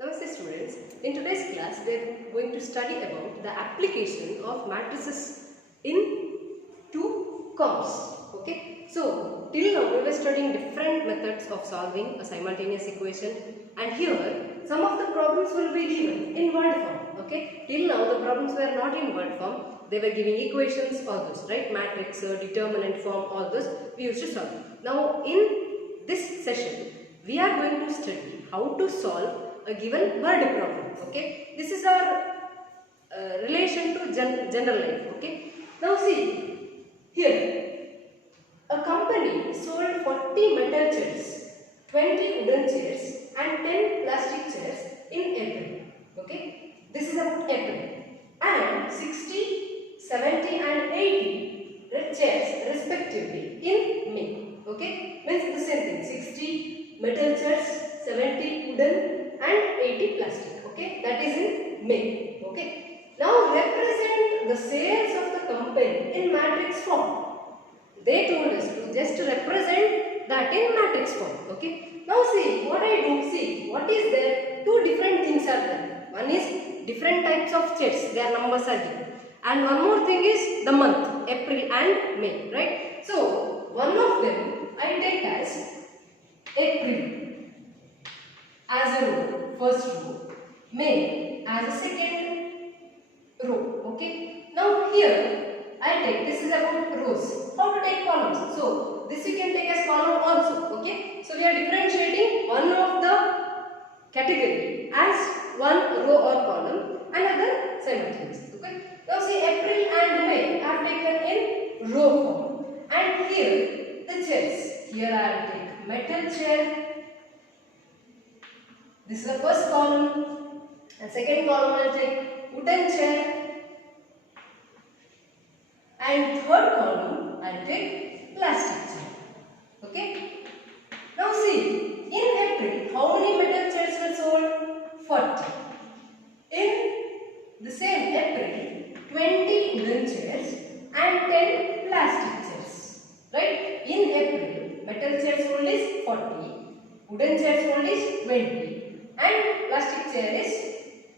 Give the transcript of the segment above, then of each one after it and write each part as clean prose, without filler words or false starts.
Namaste students. In today's class we are going to study about the application of matrices in two comps. Okay. So till now we were studying different methods of solving a simultaneous equation, and here some of the problems will be given in word form. Okay. Till now the problems were not in word form. They were giving equations, all those, right? Matrix, determinant form, all those we used to solve. Now in this session we are going to study how to solve a given word problem. Okay, this is our relation to general life. Okay, now see here, a company sold 40 metal chairs, 20 wooden chairs and 10 plastic chairs in April. Okay, this is about April, and 60, 70 and 80 chairs respectively in May. Okay, means the same thing, 60 metal chairs, 70 wooden and 80 plastic. Okay, that is in May. Okay, now represent the sales of the company in matrix form. They told us to just represent that in matrix form. Okay, now see what I do. See what is there? Two different things are there. One is different types of chairs, their numbers are given, and one more thing is the month, April and May, right? So one of them I take as April as a row, first row, May as a second row. Okay, now here I take, this is about rows, how to take columns. So this you can take as column also. Okay, so we are differentiating one of the category as one row or column, another simultaneous. Okay, now see April and May I have taken in row form, and here the chairs, here I will take metal chair. This is the first column, and second column I will take wooden chair, and third column I will take plastic chair. Okay. Now see, in April how many metal chairs were sold? 40. In the same April, 20 wooden chairs and 10 plastic chairs. Right? In April, metal chairs sold is 40, wooden chairs sold is 20. And plastic chair is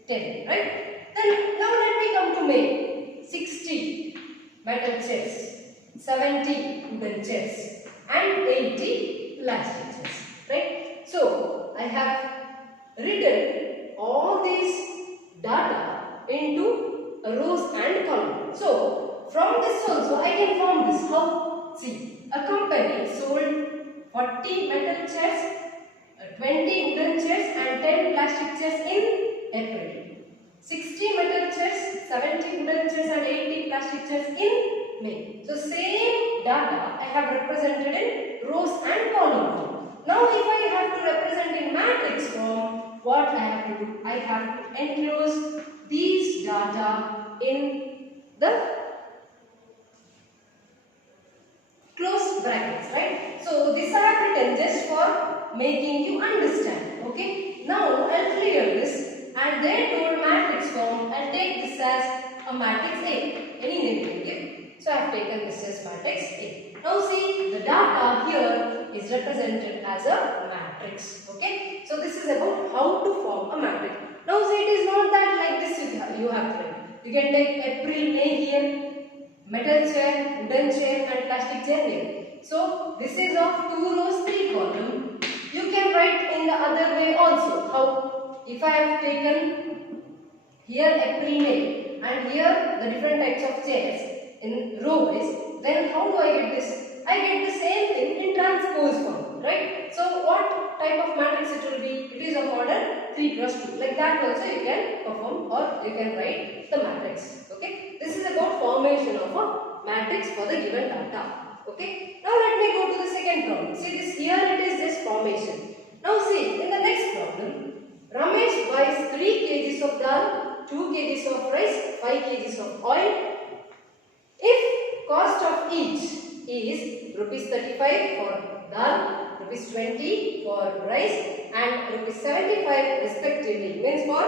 10, right? Then now let me come to May. 60 metal chairs, 70 wooden chairs and 80 plastic chairs, right? So I have written all these data into rows and columns. So from this also I can form this. How? See, a company sold 40 metal chairs, 20 wooden chairs and 10 plastic chairs in April, 60 metal chairs, 70 wooden chairs and 80 plastic chairs in May. So same data I have represented in rows and column form. Now if I have to represent in matrix form, what I have to do? I have to enclose these data in the closed brackets, right? So this I have written just for making you understand. Okay, now I'll clear this, and they told matrix form, I'll take this as a matrix A. Any name you can give. So I have taken this as matrix A. Now see, the data here is represented as a matrix. Okay, so this is about how to form a matrix. Now see, it is not that like this you have to write. You can take April, May here, metal chair, wooden chair and plastic chair here. So this is of 2 rows, 3 columns. You can write in the other way also. How? If I have taken here April, May and here the different types of chairs in row wise, then how do I get this? I get the same thing in transpose form, right? So what type of matrix it will be? It is of order 3 cross 2. Like that also you can perform, or you can write the matrix. Okay, this is about formation of a matrix for the given data. Okay, now let me go to the second problem. See this, here it is just formation. Now see, in the next problem, Ramesh buys 3 kgs of dal, 2 kgs of rice, 5 kgs of oil. If cost of each is rupees 35 for dal, rupees 20 for rice and rupees 75 respectively, means for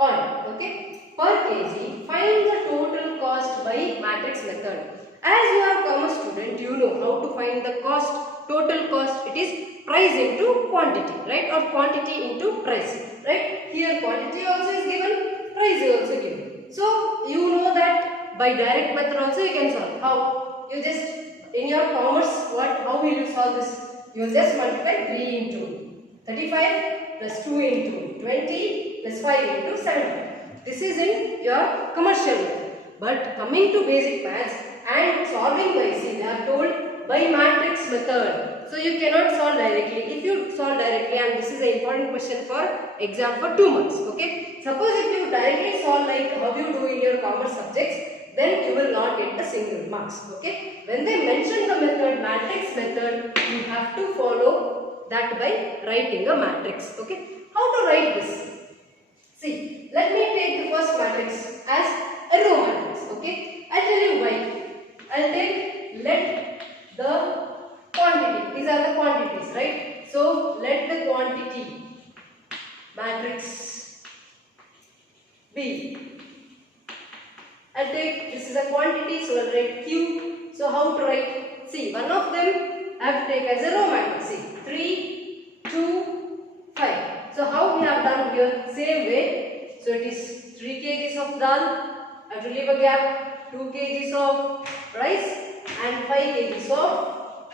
oil. Okay, per kg, find the total cost by matrix method. As you are a commerce student, you know how to find the cost total cost, it is price into quantity, right, or quantity into price, right. Here quantity also is given, price is also given. So you know that by direct method also you can solve. How? You just, in your commerce, how will you solve this? You will just multiply 3 into 35 plus 2 into 20 plus 5 into 70. This is in your commercial method. But coming to basic maths and solving by, see, they are told by matrix method. So you cannot solve directly. If you solve directly, and this is an important question for exam for 2 months, okay. Suppose if you directly solve like how you do in your commerce subjects, then you will not get a single marks, okay. When they mention the method, matrix method, you have to follow that by writing a matrix, okay. How to write this? See, let me take the first matrix as a row matrix, okay. I'll tell you why. I'll take, let the quantity, these are the quantities, right. So, let the quantity matrix be. I'll take, this is a quantity, so I'll write Q. So, how to write? See, one of them I have to take as a row matrix. See, 3, 2, 5. So, how we have done here? Same way. So, it is 3 kgs of dal. I have to leave a gap. 2 kgs of rice and 5 kgs of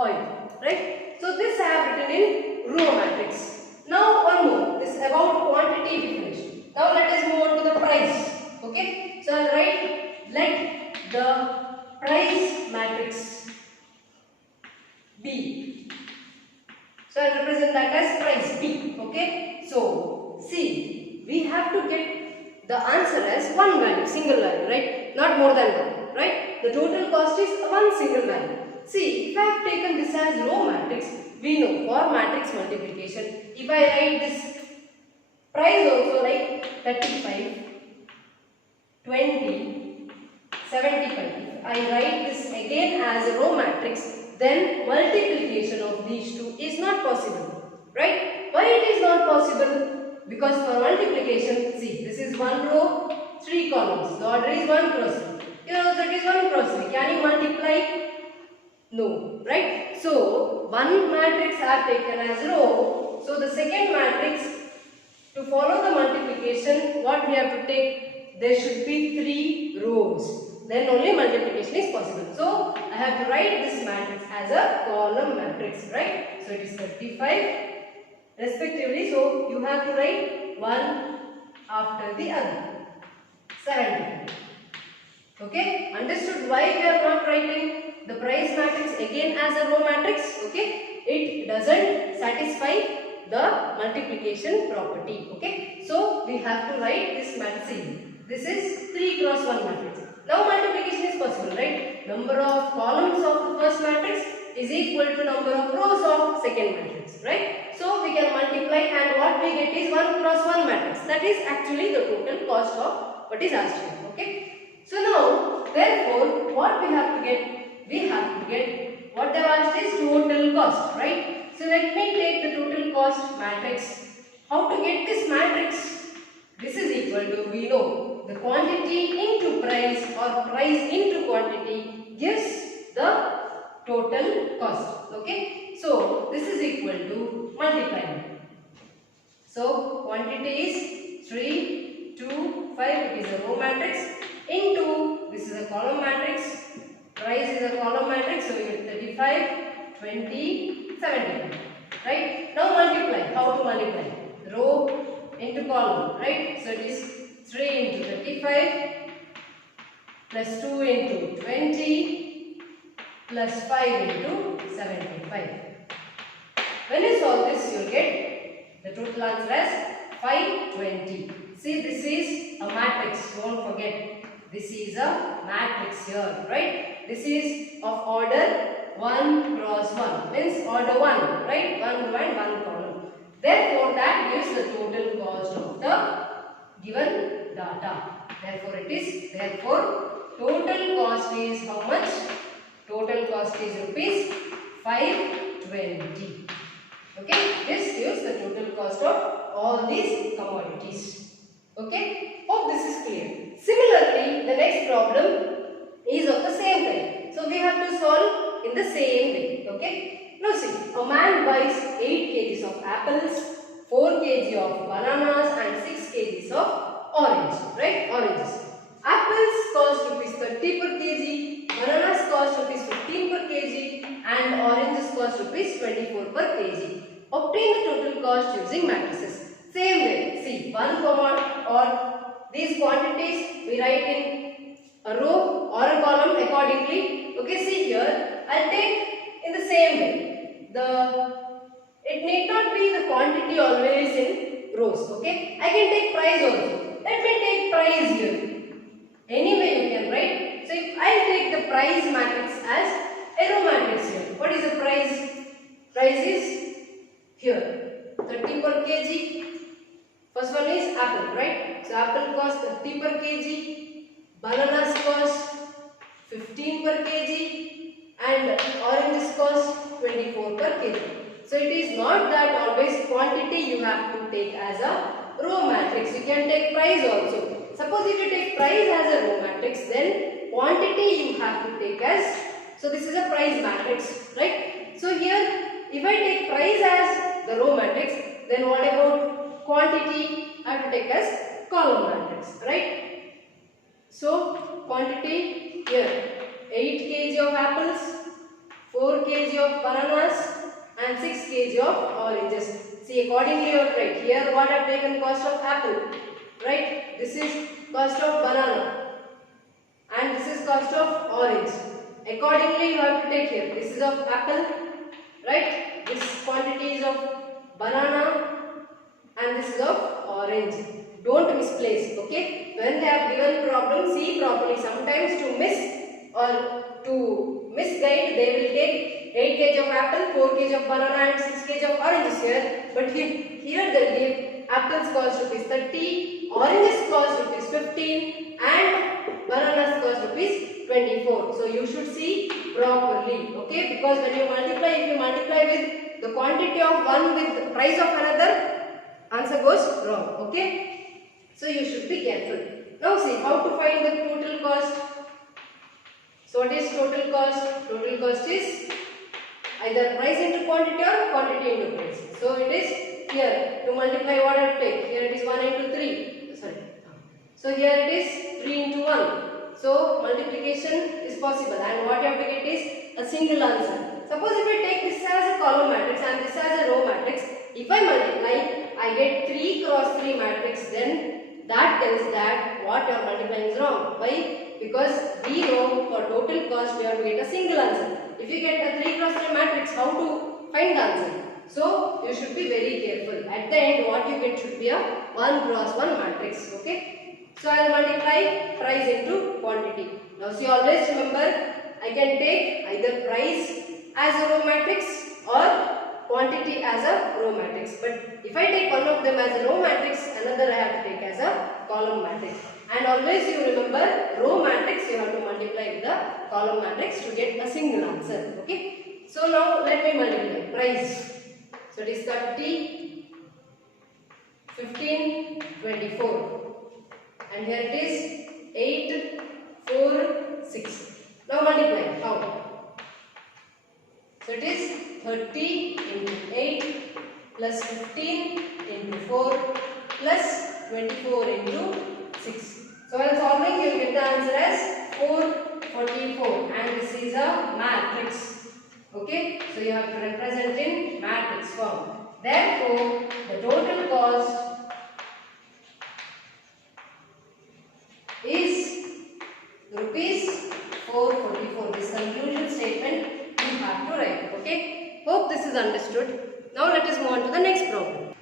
oil. Right? So, this I have written in row matrix. Now, one more. This is about quantity definition. Now, let us move on to the price. Okay? So, I will write, let the price matrix be. So, I will represent that as price B. Okay? So, see, we have to get the answer as one value, single value, right? Not more than one, right? The total cost is one single value. See, if I have taken this as row matrix, we know for matrix multiplication, if I write this price also like 35, 20, 75, if I write this again as a row matrix, then multiplication of these two is not possible, right? Why it is not possible? Because for multiplication, see, this is one row, 3 columns. The order is 1 cross 3. Here also it is 1 cross 3. Can you multiply? No, right? So, one matrix I have taken as row. So, the second matrix, to follow the multiplication, what we have to take? There should be 3 rows. Then only multiplication is possible. So, I have to write this matrix as a column matrix, right? So, it is 35 respectively. So, you have to write one after the other. 70. Okay? Understood why we are not writing the price matrix again as a row matrix? Okay? It doesn't satisfy the multiplication property. Okay? So, we have to write this matrix. This is 3 cross 1 matrix. Now multiplication is possible, right? Number of columns of the first matrix is equal to number of rows of second matrix, right? So we can multiply, and what we get is 1 cross 1 matrix. That is actually the total cost of what is asked here, okay? So now, therefore, what we have to get? We have to get what they have asked is total cost, right? So let me take the total cost matrix. How to get this matrix? This is equal to, we know, the quantity into price or price into quantity gives the total cost. Okay. So, this is equal to multiplying. So, quantity is 3, 2, 5. It is a row matrix into, this is a column matrix. Price is a column matrix. So, you get 35, 20, 70. Right. Now, multiply. How to multiply? Row into column, right? So, it is 3 into 35 plus 2 into 20 plus 5 into 75. When you solve this, you will get the total answer as 520. See, this is a matrix. Don't forget. This is a matrix here, right? This is of order 1 cross 1. Means order 1, right? 1 row and 1 column. Therefore, that gives the total cost of the given data. Therefore, total cost is how much? Total cost is rupees 520. Okay, this gives the total cost of all these commodities. Okay, hope this is clear. Similarly, the next problem is of the same type. So, we have to solve in the same way. Okay, Now see, a man buys 8 kgs of apples, 4 kg of bananas and 6 kgs of orange, right? Oranges. Apples cost rupees 30 per kg, bananas cost rupees 15 per kg and oranges cost rupees 24 per kg. Obtain the total cost using matrices. Same way, see, 1 comma or these quantities we write in a row or a column accordingly. Okay, see here, I'll take in the same way. It need not be the quantity always in rows. Okay, I can take price also. Let me take price here. Anyway you can write. So if I take the price matrix as a row matrix here. What is the price? Price is here 30 per kg. First one is apple, right? So apple cost 30 per kg, bananas cost 15 per kg and oranges cost 24 per kg. So it is not that always quantity you have to take as a row matrix. You can take price also. Suppose if you take price as a row matrix, then quantity you have to take as, so this is a price matrix, right? So here if I take price as the row matrix, then what about quantity? I have to take as column matrix, right? So quantity here 8 kg of apples, 4 kg of bananas and 6 kg of oranges. See, accordingly you have right here what I have taken cost of apple, right? This is cost of banana and this is cost of orange. Accordingly you have to take here. This is of apple, right? This quantity is of banana and this is of orange. Don't misplace, okay? When they have given problem, see properly. Sometimes to miss or to misguide, they will take 8 kg of apple, 4 kg of banana and 6 kg of oranges here. But here they give apples cost rupees 30, oranges cost rupees 15 and bananas cost rupees 24. So you should see properly, okay? Because when you multiply, if you multiply with the quantity of one with the price of another, answer goes wrong, okay? So you should be careful. Now see how to find the total cost. So what is total cost? Total cost is either price into quantity or quantity into price. So it is here to multiply what I take. Here it is 1 into 3. Sorry. So here it is 3 into 1. So multiplication is possible and what you have to get is a single answer. Suppose if I take this as a column matrix and this as a row matrix, if I multiply, I get 3 cross 3 matrix, then that tells that what you are multiplying is wrong. Why? Because we know for total cost we have to get a single answer. If you get a 3 cross 3 matrix, how to find the answer? So you should be very careful. At the end what you get should be a 1 cross 1 matrix. Okay. So I will multiply price into quantity. Now see, always remember I can take either price as a row matrix or quantity as a row matrix. But if I take one of them as a row matrix, another I have to take as a column matrix. And always you remember row matrix you have to multiply with the column matrix to get a single answer. Okay. So now let me multiply price. So it is 30, 15, 24. And here it is 8, 4, 6. Now multiply. How? So it is 30 into 8 plus 15 into 4 plus 24 into 6. So while solving you will get the answer as 444 and this is a matrix. Okay. So you have to represent in matrix form. Therefore the total cost is rupees 444. This conclusion statement you have to write. Okay. Hope this is understood. Now let us move on to the next problem.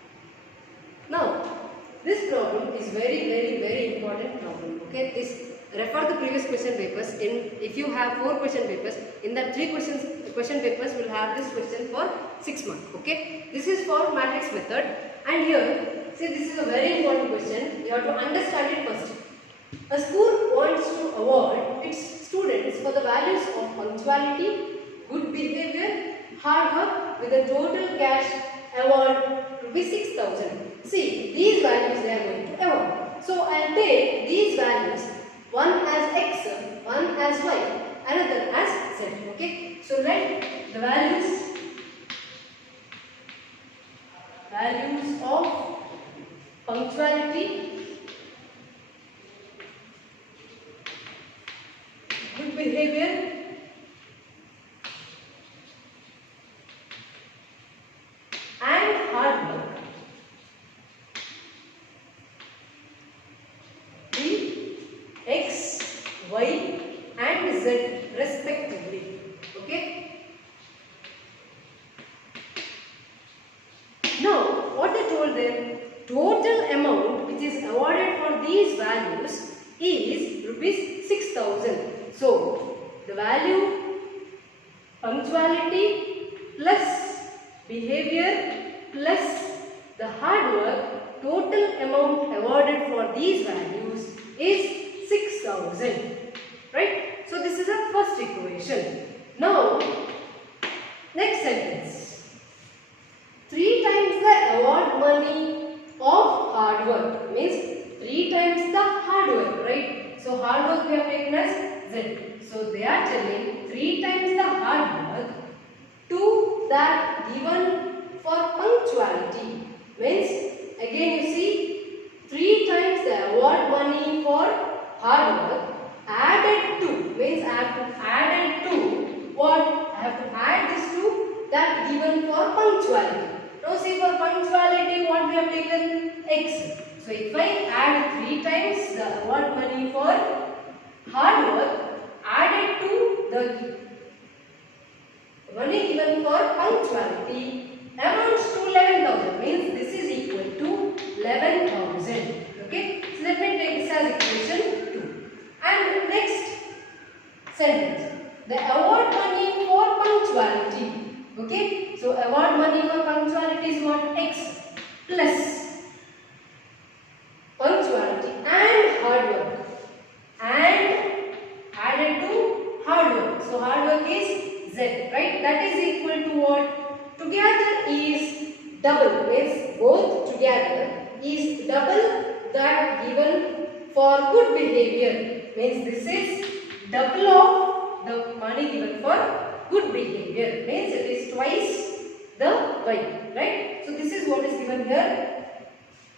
Now this problem is very important problem. Okay. This refer the previous question papers. If you have 4 question papers, in that 3 question papers will have this question for 6 marks. Okay. This is for matrix method and here see this is a very important question. You have to understand it first. A school wants to award its students for the values of punctuality, good behavior, hard work with a total cash award rupees 6,000. See, these values they are going to award. So I will take these values, one as x, one as y, another as z. Okay. So let the values values of punctuality, good behavior, and hard work. The X, Y and Z respectively. Okay. Now what they told them, total amount which is awarded for these values is rupees 6,000. So the value punctuality plus behavior plus the hard work, total amount awarded for these values is 6,000. Right? So this is our first equation. Now next sentence. 3 times the award money of hard work means 3 times the hard work, right? So hard work we have taken as Z. So they are telling 3 times the hard work to that given for punctuality. Means again you see 3 times the award money for hard work added to, means I have to add it to what? I have to add this to that given for punctuality. Now see, for punctuality what we have taken? X. So if I add 3 times the award money for hard work added to the money given for punctuality amounts to 11,000, means this is equal to 11,000. Okay. So let me take this as equation 2. And next sentence. The award money for punctuality. Okay. So award money for punctuality is what? X plus punctuality and hard work and added to hard work. So hard work is Z, right? That is equal to what? Together is double, means both together is double that given for good behavior, means this is double of the money given for good behavior, means it is twice the Y, right? So this is what is given here.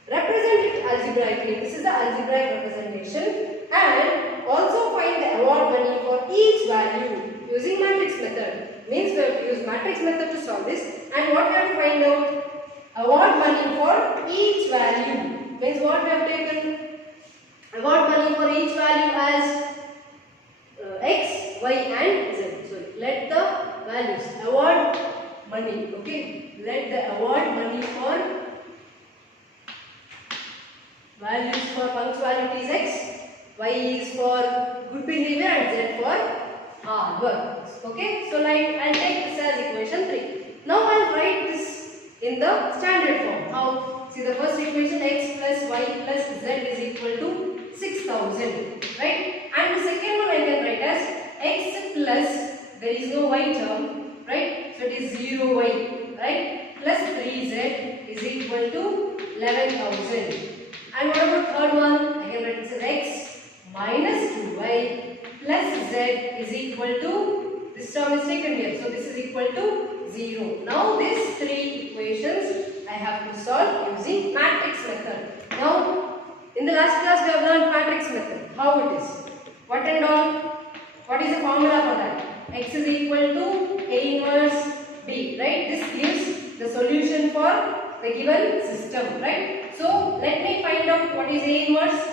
Represent it algebraically. This is the algebraic representation, and also find the award money for each value using matrix method. Means we have to use matrix method to solve this, and what we have to find out? Award money for each value. Means what we have taken? Award money for each value as X, Y and Z. So let the values award money. Okay, let the award money for values for punctuality is X, Y is for good behavior and Z for hard work. Okay, so I'll take this as equation 3. Now I'll write this in the standard form. How? See, the first equation X plus Y plus Z is equal to 6,000, right? And the second one I can write as X plus, there is no Y term, right? So it is 0Y, right? Plus 3Z is equal to 11,000. And what about third one? I can write this as X minus 2Y plus Z is equal to, this term is taken here, so this is equal to 0. Now these 3 equations I have to solve using matrix method. Now in the last class we have learned matrix method. How it is? What and all? What is the formula for that? X is equal to A inverse B, right? This gives the solution for the given system, right? So let me find out what is A inverse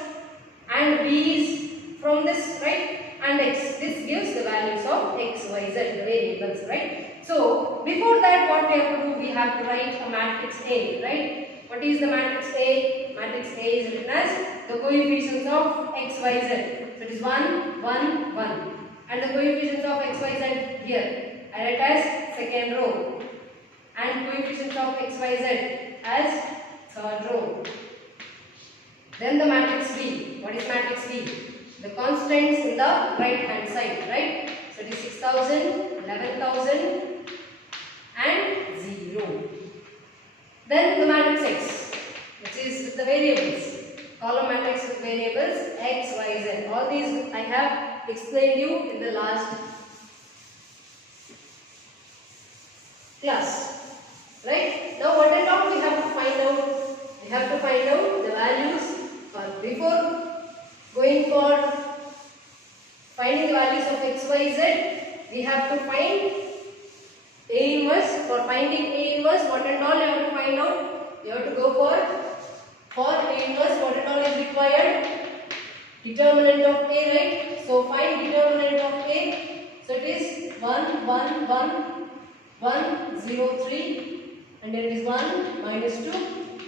and B is from this, right? And X. This gives the values of X, Y, Z, the variables, right? So before that, what we have to do? We have to write a matrix A, right? What is the matrix A? Matrix A is written as the coefficients of X, Y, Z. So it is 1, 1, 1. And the coefficients of X, Y, Z here, I write as second row. And coefficients of X, Y, Z as third row. Then the matrix B. What is matrix B? The constants in the right hand side, right? So it is 6,000, 11,000 and 0. Then the matrix X, which is with the variables. Column matrix with variables X, Y, Z. All these I have explained you in the last class. Right? Now what and all we have to find we have to find out the values, or before going for finding the values of x, y, z, we have to find A inverse. For finding A inverse, what and all you have to find out? You have to go for A inverse, what and all is required? Determinant of A, right? So find determinant of A. So it is 1, 1, 1, 1, 0, 3, and there is 1, minus 2,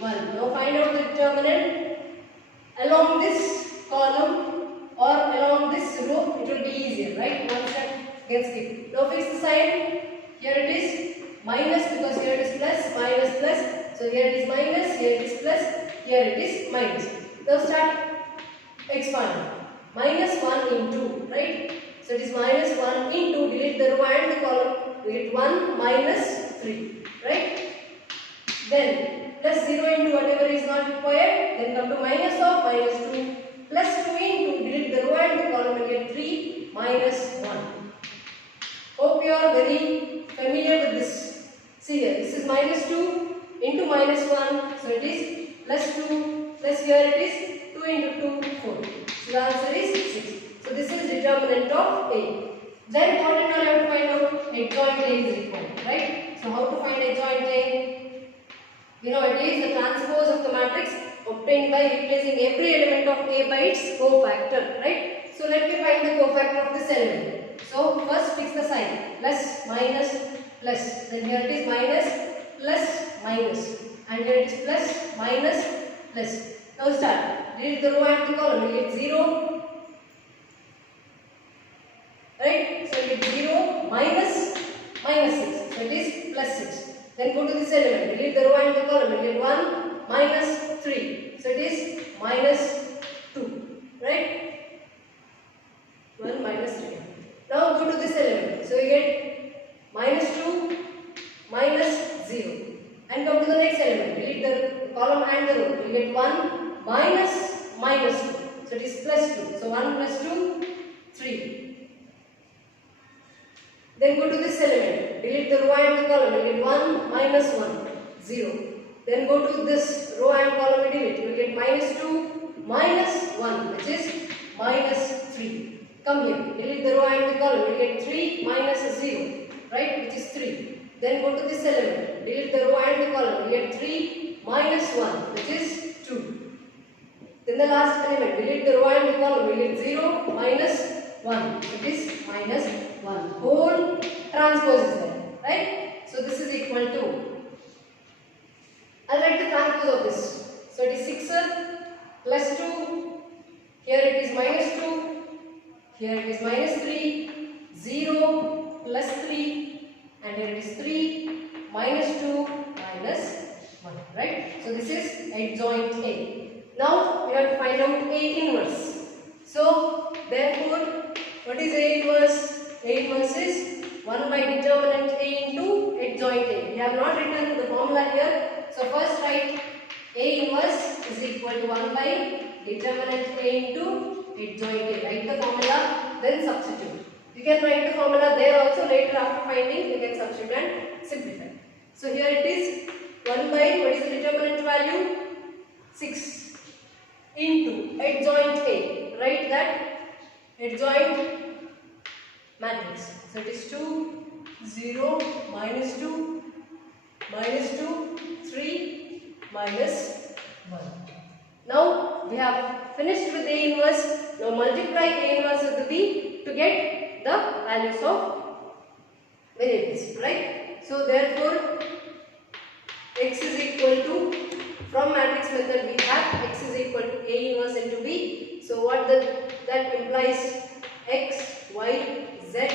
1. Now find out the determinant along this column or along this row. It will be easier, right? One step gets skipped. Now fix the sign. Here it is minus, because here it is plus, minus, plus. So here it is minus, here it is plus, here it is minus. Now start expanding. Minus 1 into, right? So it is minus 1 into, delete the row and the column. We get 1 minus 3, right? Then plus 0 into whatever is not required. Then come to minus of minus 2. Plus 2 into, delete the row and the column, we get 3 minus 1. Hope you are very familiar with this. See here, this is minus 2 into minus 1. So it is plus 2, plus here it is 2 into 2, 4. So the answer is 6. So this is determinant of A. Then what and all you have to find out? Adjoint A is required, right? So how to find adjoint A? You know, it is the transpose of the matrix obtained by replacing every element of A by its cofactor, right? So let me find the cofactor of this element. So first fix the sign, plus, minus, plus. Then here it is minus, plus, minus. And here it is plus, minus, plus. Now start. Delete the row and the column. We get 0. Right? So we get 0 minus, minus 6. So it is plus 6. Then go to this element. Delete the row and the column. We get 1 minus 3. So it is minus 2. Right? 1 minus 3. Now go to this element. So you get minus 2 minus 0. And come to the next element. Delete the column and the row. You get 1 minus minus 2. So it is plus 2. So 1 plus 2, 3. Then go to this element. Delete the row and the column. You get 1 minus 1, 0. Then go to this row and column. Delete. You get minus 2 minus 1, which is minus 3. Come here, delete the row and the column, you get 3 minus 0, right, which is 3. Then go to this element, delete the row and the column, you get 3 minus 1, which is 2. Then the last element, delete the row and the column, you get 0 minus 1, which is minus 1. Whole transpose is there, right? So this is equal to, I'll write the transpose of this. So it is 6 plus 2, here it is minus 2. Here it is minus 3, 0, plus 3, and here it is 3, minus 2, minus 1, right? So this is adjoint A. Now we have to find out A inverse. So therefore, what is A inverse? A inverse is 1 by determinant A into adjoint A. We have not written the formula here. So first write A inverse is equal to 1 by determinant A into adjoint A. Write the formula, then substitute. You can write the formula there also. Later after finding, you can substitute and simplify. So here it is 1 by, what is the determinant value? 6 into adjoint A. Write that adjoint matrix. So it is 2, 0, minus 2, minus 2, 3, minus 1. Now we have finished with A inverse. Now multiply A inverse with the B to get the values of variables, right? So therefore x is equal to, from matrix method we have x is equal to A inverse into B. So what that implies, x, y, z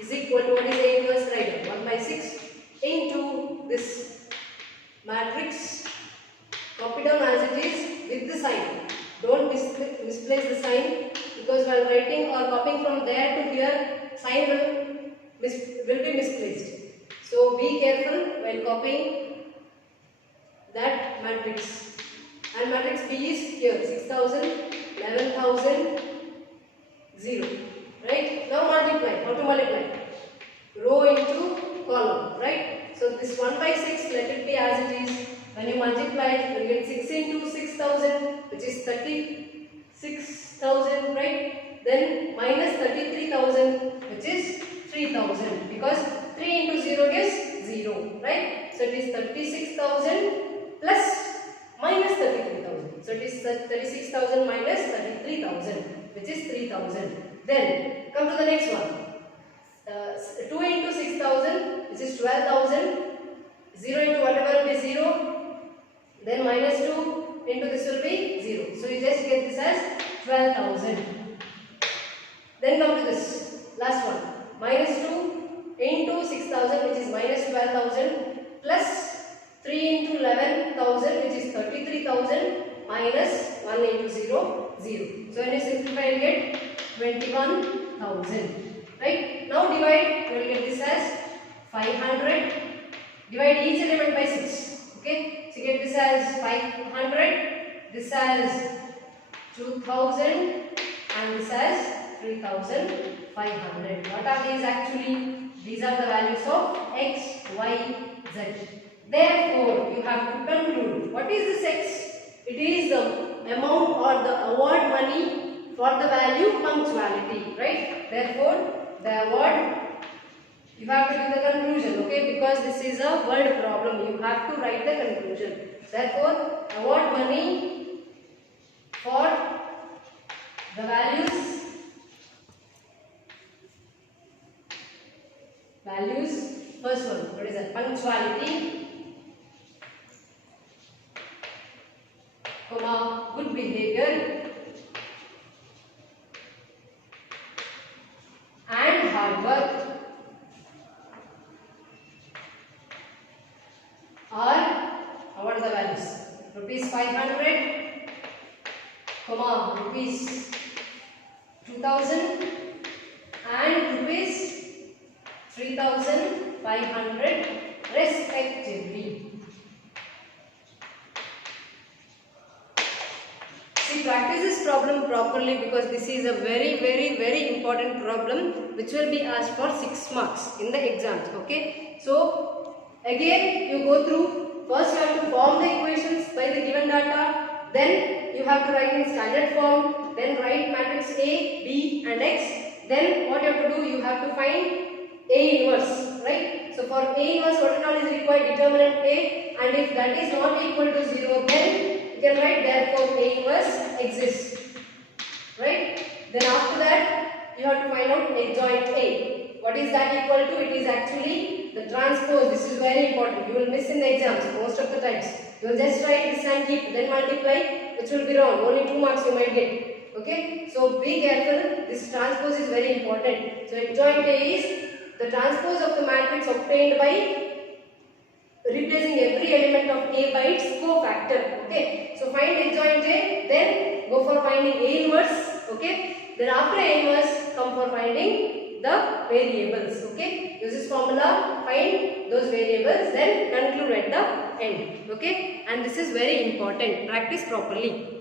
is equal to, what is A inverse? Right, 1 by 6 into this matrix. Copy down as it is with the sign. Don't misplace the sign, because while writing or copying from there to here, sign will be misplaced. So be careful while copying that matrix. And matrix B is here, 6000, 11,000, 0. Right? Now multiply. How to multiply? Row into column. Right? So this 1 by 6, let it be as it is. When you multiply it, you will get 6 into 6000, which is 36,000, right? Then minus 33,000, which is 3,000, because 3 into 0 gives 0, right? So it is 36,000 plus minus 33,000. So it is 36,000 minus 33,000, which is 3,000. Then come to the next one. 2 into 6,000, which is 12,000. 0 into whatever will be 0. Then minus 2 into this will be 0. So you just get this as 12,000. Then come to this last one. Minus 2 into 6,000, which is minus 12,000, plus 3 into 11,000, which is 33,000, minus 1 into 0, 0. So when you simplify, you get 21,000. Right? Now divide, you will get this as 500. Divide each element by 6. Okay? So you get this as 500, this as 2,000, and this as 3,500. What are these actually? These are the values of x, y, z. Therefore, you have to conclude. What is this x? It is the amount or the award money for the value punctuality, right? Therefore, the award, you have to give the conclusion, okay? Because this is a word problem, you have to write the conclusion. Therefore, award money for the values first one, what is that? Punctuality, comma, good behavior, and hard work are, what are the values? Rupees 500, comma, rupees 2,000 and rupees 3,500 respectively. See, practice this problem properly, because this is a very important problem which will be asked for 6 marks in the exams. Okay, so again you go through. First you have to form the equations by the given data, then you have to write in standard form, then write matrix A, B and X. Then what you have to do, you have to find A inverse, right? So for A inverse, what all is required? Determinant A, and if that is not equal to 0, then you can write therefore A inverse exists, right? Then after that, you have to find out adjoint A. What is that equal to? It is actually the transpose. This is very important. You will miss in the exams most of the times. You will just write this and keep, then multiply, which will be wrong. Only 2 marks you might get. Okay? So be careful. This transpose is very important. So adjoint A is the transpose of the matrix obtained by replacing every element of A by its cofactor. Okay? So find adjoint A, then go for finding A inverse. Okay? Then after A inverse, come for finding the variables. Okay, use this formula, find those variables, then conclude at the end. Okay, and this is very important. Practice properly.